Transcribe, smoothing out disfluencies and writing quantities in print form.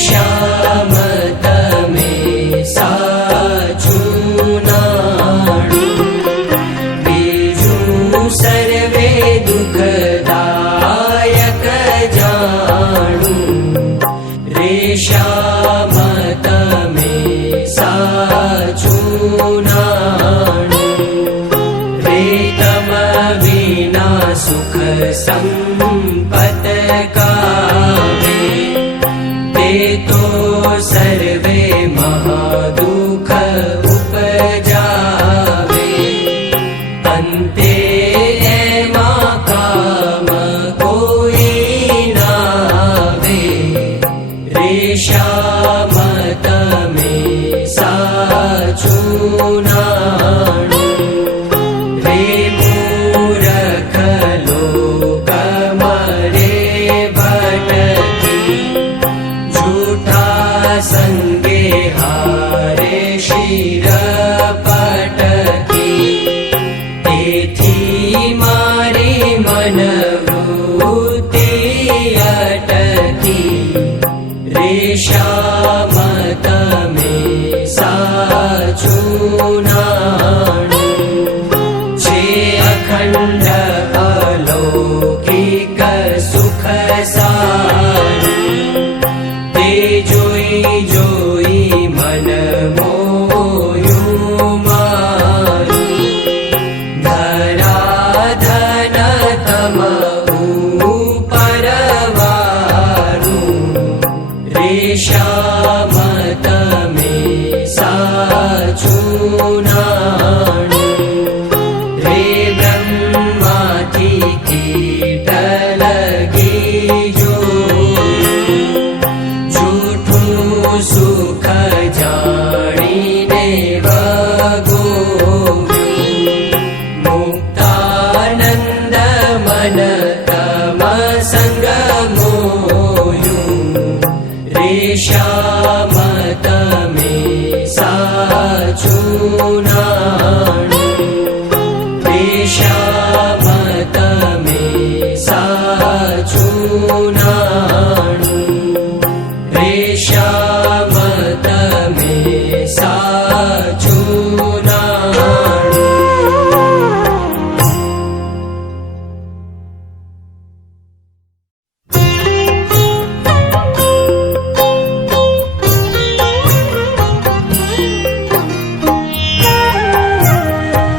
श्याम तमे साचुं नाणुं, बीजुं सर्वे दुःखदायक जाणुं। रे श्याम तमे साचुं नाणुं, रे तम विना सुख संपत कावे, ते तो सर्वे महादुख उपजावे। अंते एमा काम कोई नावे, रे श्याम तमे साचुं नाणुं, रे मूरख लोक मरे भटकी, झूठा संगे हारे शिर पटकी। तेथी मारी मनवृत्ति अटकी, रे श्याम तमे साचुं नाणुं, जे अखंड अलौकिक सुख सारूं, ते जोई जोई मन मोह्યું मारूं। धराधन तम ऊपर वारूं, रे श्याम तमे साचुं नाणुं, रे ब्रह्माथी कीट लगी जोયું, झूठું સુખ જાણીને વગોવ્યું। મુક્તાનંદ મન તમ સંગ મોહ્યું, રે શ્યામ તમે સાચું નાણું, રે શ્યામ તમે સાચું નાણું, રે શ્યામ